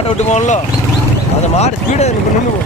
மாட்டை விட்டு போகல அந்த மாடு ஸ்பீடாக இருக்கு நின்று போ.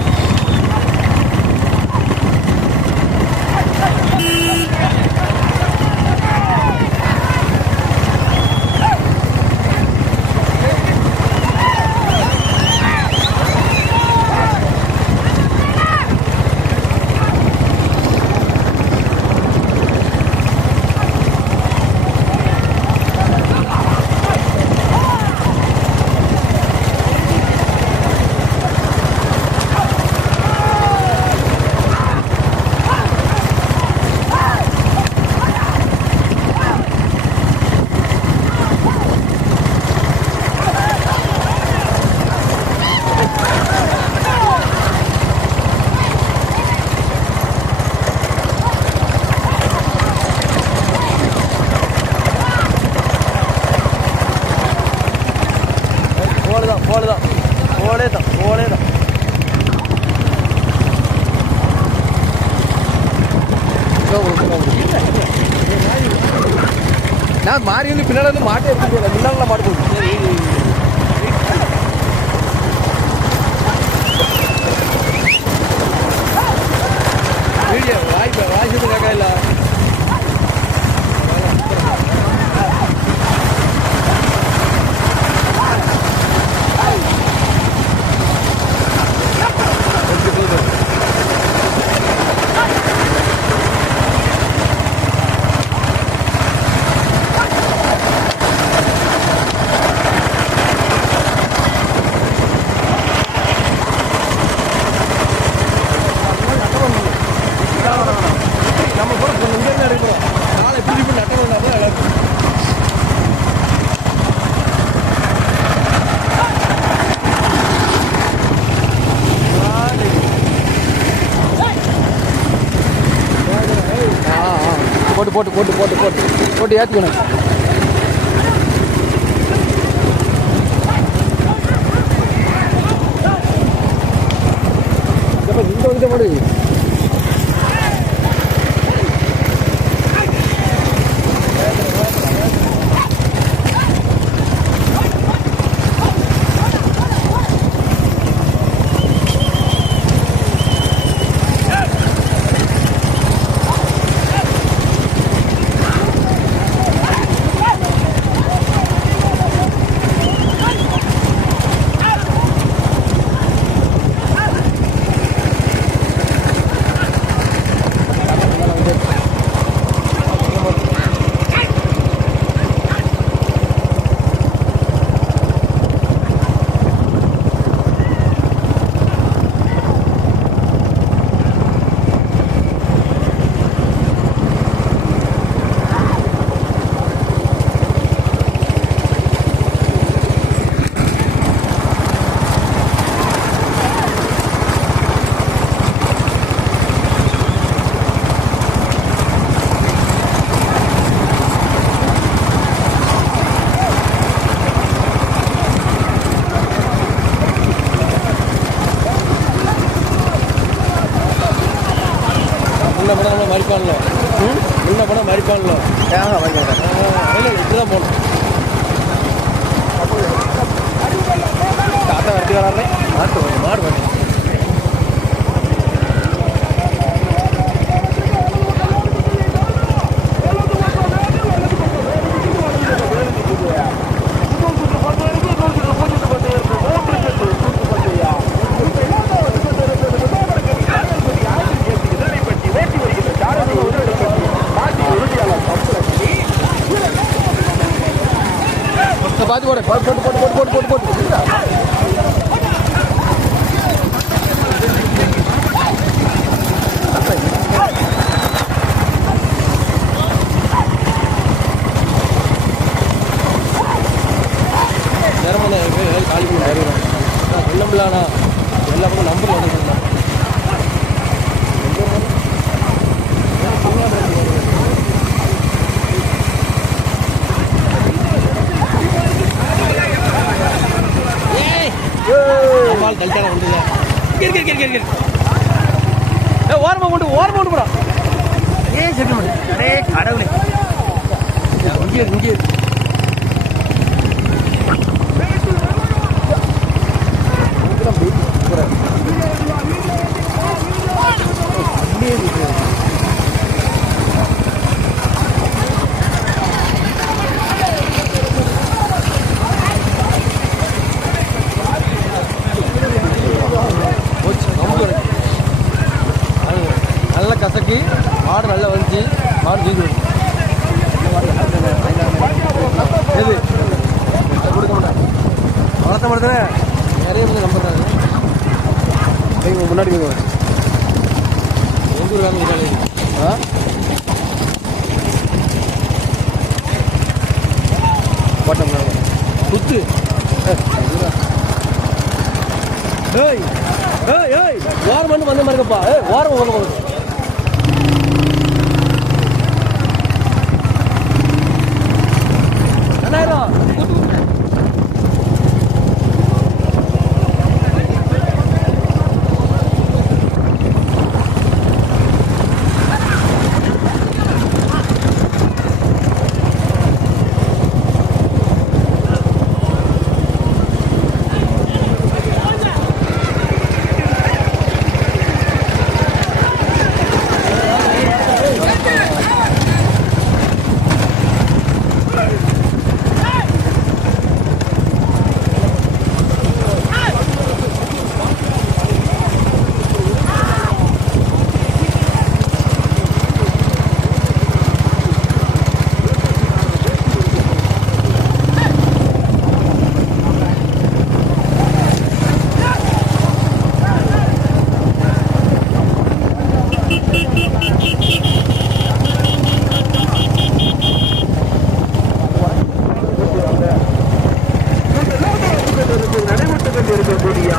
நான் மாறி வந்து பின்னாடி வந்து மாட்டே எடுத்து முன்னாள் மாட்டு போகுது. வீடியோ வாய்ப்பு கேட்க இல்லை. போட்டு போட்டு போட்டு போட்டு போட்டு போட்டு ஏற்றிக்கணும். இந்த வந்து போடு. மறிப்பான்ல முன்ன போனால் மறிப்பான்ல இல்லை இப்படிதான் போகணும். தாத்தா வரட்டி வராங்களே மாடு பண்ணி பார்த்து போட போட்டு போட்டு போட்டு போட்டு போட்டு போட்டு நேரமான காலி பண்ணி வருவேன் இல்லம்லாண்ணா எல்லா பக்கம் நம்பர் வந்துருந்தேன். கல்யாணம் வந்துங்க ஓரமாக கொண்டு போடா. செட்டு அடே கடவுளே இங்கே அடிச்சு மாடு ஜெயிச்சு எது கொடுக்க மாட்டேன் வளர்த்த மாட்டேனே நிறைய பேர் நம்புறாங்க முன்னாடி போய் எங்கூர் காமிக்கிறாங்க போட்டோம் சுத்து ஏய் ஏய் ஏய் ஓரம் மட்டும் வந்த மாதிரி இருக்கப்பா ஓரம் வந்து போகுது ரெண்டாயிரம்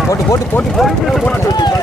போட்டு போட்டு போட்டு போட்டு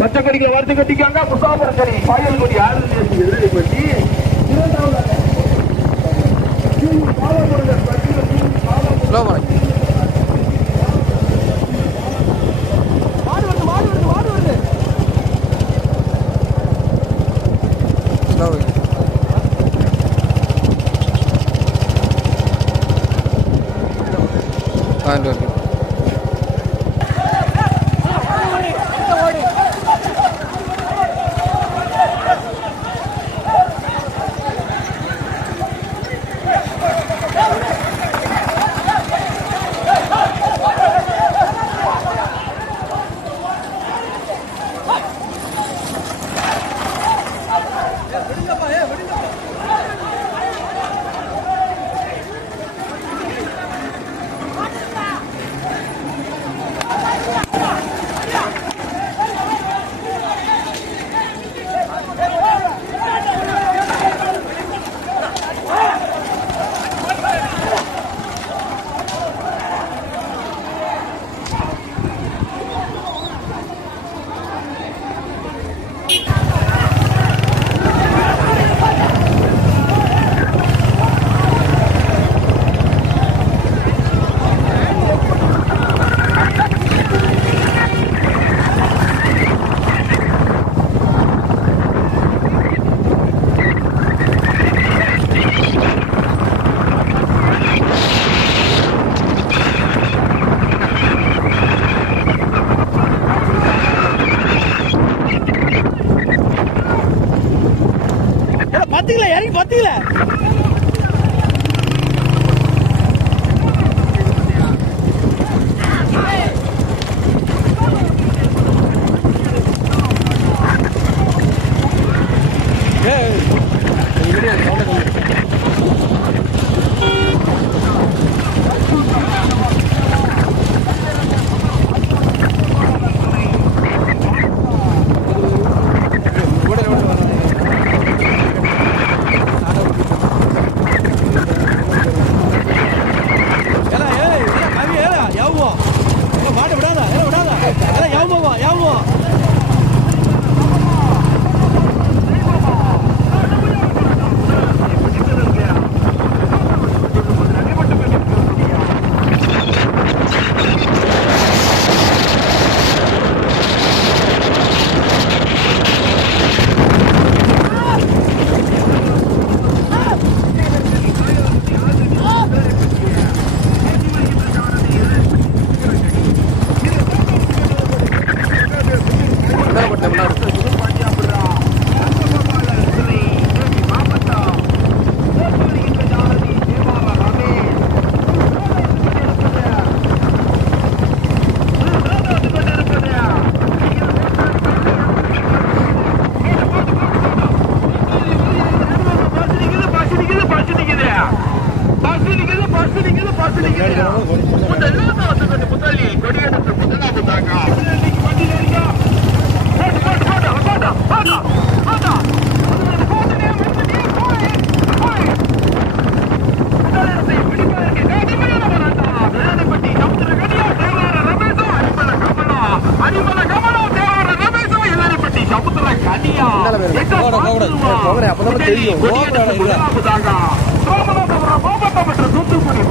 பச்சைக்கடிகளை வறுத்து கட்டிக்காங்க முசாபுரம் சரி பாயல் கொடி ஆறுபட்டி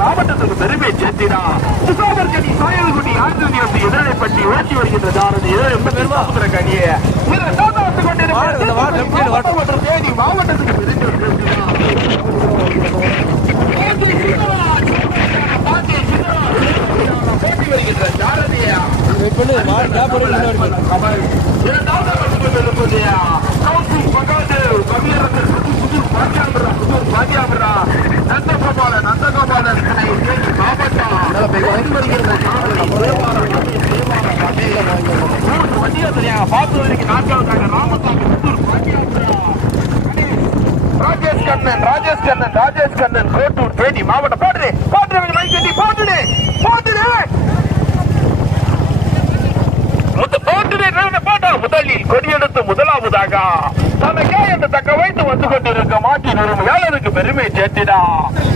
மாவட்டத்துக்கு பெருமை சேர்த்தினா முசாபர்கனி சாயல்குடி ஆஞ்சநேயத்தை எதிரடைப்பட்டி ஓட்டி வருகின்ற ஜாரதி கனியை மற்றும் தேனி மாவட்டத்துக்கு ஓட்டி வருகின்ற ஜாரதியா ராஜேஷ் கண்ணன் கோட்டூர் தேனி மாவட்டம் முதலில் கொடியெடுத்து முதலாவதாக தனக்கே என்று தக்க வைத்து வந்து கொண்டிருக்க மாட்டின் உரிமையாளருக்கு பெருமை சேர்த்தினா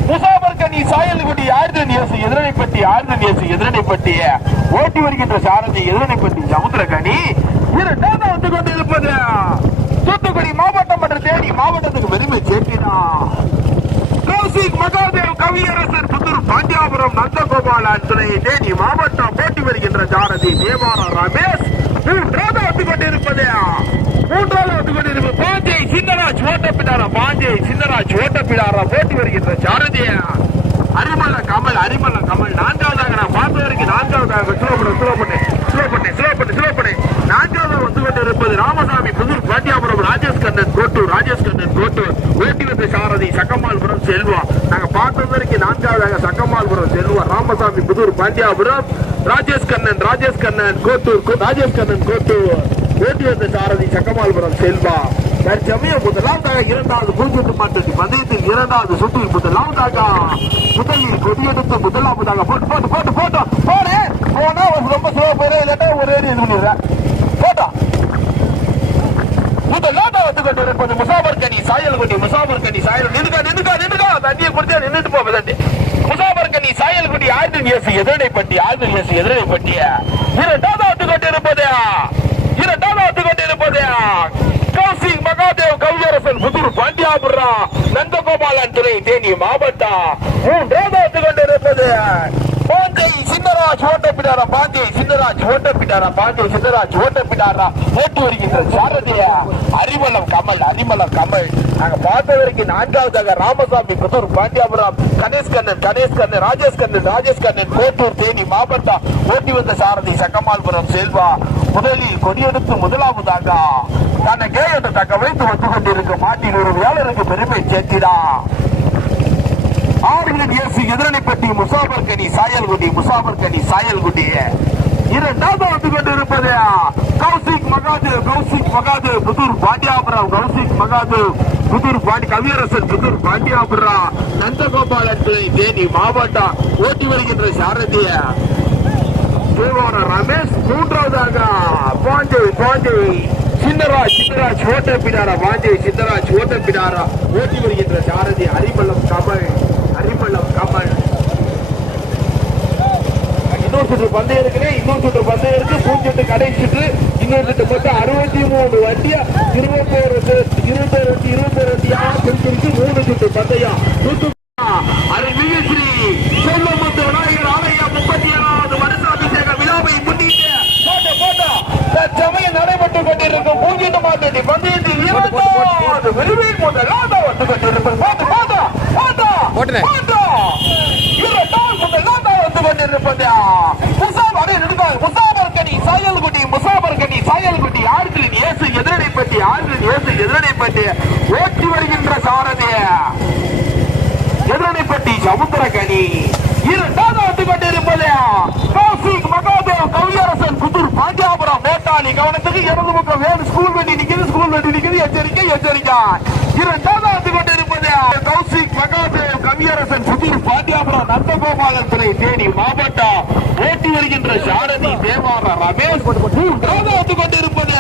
முசாபர்கனி சாயல்குடி எதிரனைப்பட்டி ஓட்டி வருகின்ற சாரதி எதிரனைப்பட்டி சமுத்திரகனி இரண்டாவது வந்து கொண்டிருப்பது தூத்துக்குடி மாவட்டம் மற்றும் தேனி மாவட்டத்துக்கு பெருமை சேர்த்தினா மகாதேவ் கவியரசர் புத்தூர் பாண்டியாபுரம் நந்தகோபாலன் துணை தேனி மாவட்டம் போட்டி வருகின்ற சாரதி தேவாரா ரமேஷ் மூன்றாவது வந்து கொண்டிருப்பது பாஞ்சை சின்னராஜ் ஓட்டப்பிடாரா போட்டி வருகின்ற சாரதி அரிமல்ல கமல் நான்காவதாக நான் பார்த்த வரைக்கும் நான்காவதாக நான்காவது வந்து கொண்டிருப்பது ராமசாமி புதூர் பாண்டியாபுரம் ராஜேஷ் கண்ணன் கோட்டூர் ஓட்டி வந்த சாரதி சக்கமால்புரம் செல்வா. நாங்க பார்த்தது வரைக்கும் நான்காவதாக சக்கமால்புரம் செல்வா ராமசாமி புதூர் பாண்டியாபுரம் ராஜேஷ் கண்ணன் கோட்டூர் ஓட்டி வந்த சாரதி சக்கமால்புரம் செல்வா. தற்சமயம் முதலாவதாக இரண்டாவது பூஜ்ஜியத்து மாற்றத்தி பந்தயத்தில் இரண்டாவது சுற்றில் முதலாவதாக முதலில் கொடியெடுத்து முதலாவதாக போட்டா ரொம்ப ஸ்லோ போயிட இல்லாட்டா ஒரு ஏரி இது பண்ணிடுறேன் போட்டா முதலாவதாக வந்து கொண்டிருப்பது முசாபர்கனி சாயல் நின்றுக்கா தண்ணியை குடிச்சா நின்றுட்டு போவதண்டி முசாபர்கனி சாயல்குடி ஆழ்நியசு எதிரடைப்பட்டி இரண்டாவது வந்து கொண்டிருப்பது கௌசிக் மகாதேவ் கவியரசன் புதூர் பாண்டியாபுரா நந்தகோபாலன் துணை தேனி மாவட்டம் மூன்றாவது வந்து கொண்டிருப்பது பாஞ்சை சின்னராஜ் ஓட்டப்பிடாரா ஓட்டு வருகின்ற சாரதிய அரிமளம் கமல் நாங்க பார்த்த வரைக்கும் நான்காவதாக ராமசாமி புதூர் பாண்டியாபுரம் கணேஷ் கண்ணன் ராஜேஷ் கண்ணன் கோட்டூர் தேனி மாவட்டம் ஓட்டி வந்த சாரதி சக்கமால்புரம் செல்வா. முதலில் கொடியெடுத்து முதலாவதாக தனக்கே என்று தக்க வைத்து வந்து கொண்டிருக்கும் மாட்டின் உரிமையாளருக்கு பெருமை சேர்த்தினா எதிரனைப்பட்டி முசாபர்கனி சாயல்குடி இரண்டாவது வந்து கொண்டிருப்பது கௌசிக் மகாதேவ் புதூர் பாண்டியாபுரம் கவியரசன் புதூர் பாண்டியாபுரா நந்தகோபாலன் தேனி மாவட்டம் ஓட்டி வருகின்ற சாரதிய தேவார ரமேஷ். மூன்றாவதாக பாஞ்சை சின்னராஜ் ஓட்டப்பிடாரா ஓட்டி வருகின்ற சாரதி அரிமளம் கமல். இன்னொரு சுற்று பந்தயம் இருக்கு பூஞ்செட்டு கடை சுற்று இன்னொரு சுற்று மொத்தம் 63 வண்டியா 21 வண்டியா குறிப்பிட்டு 3 சுற்று பந்தயம் அருள்மிகு செல்வமுத்து விநாயகர் ஆலய 37வது வருஷாபிஷேக விழாவை முன்னிட்டு தற்சமயம் நடைபெற்றுக் கொண்டிருக்கும் பூஞ்செட்டு மாத்தடி பந்தயத்தில் விரிவில் முதலாக வந்து கொண்டிருப்பது முசாபர்கனி சாயல்குடி ஆறுகளின் இயேசு எதிரடைப்பட்டி ஓட்டி வருகின்ற சாரதி எதிரடைப்பட்டி சமுத்திரகனி. இரண்டாவது வந்து கொண்டிருப்பது கௌசிக் மகாதேவ் கவியரசன் புதூர் பாண்டியாபுரம் மேட்டாளி. கவனத்துக்கு இடது பக்கம் வேறு ஸ்கூல் வண்டி நிற்கிறது எச்சரிக்கை. இரண்டாவது வந்து கொண்டிருப்பது கௌசிக் மகாதேவ் கவியரசன் புதூர் பாண்டியாபுரம் நந்தகோபாலன் துறை தேனி மாவட்டம் ஓட்டி வருகின்ற சாரதி தேவார ரமேஷ் வந்து கொண்டிருப்பது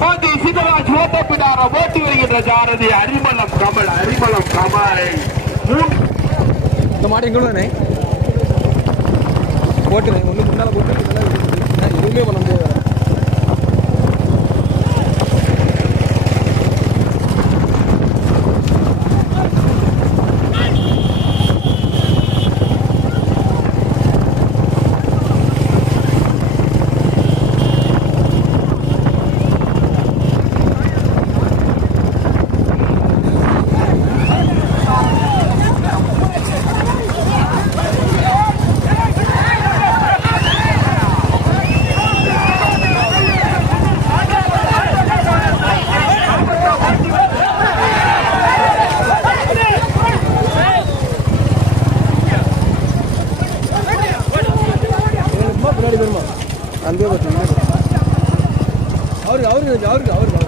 பாஞ்சை சித்தராஜ் ஓட்டப்பிடாரம் ஓட்டி வருகின்ற சாரதி அரிமளம் கமல் இந்த மாடு எங்கே போட்டுறேன் ஒன்று முன்னால் போட்டு எதுவுமே பண்ண முடியாது. பின்னாடி வருமா அங்கே பார்த்து அவருக்கு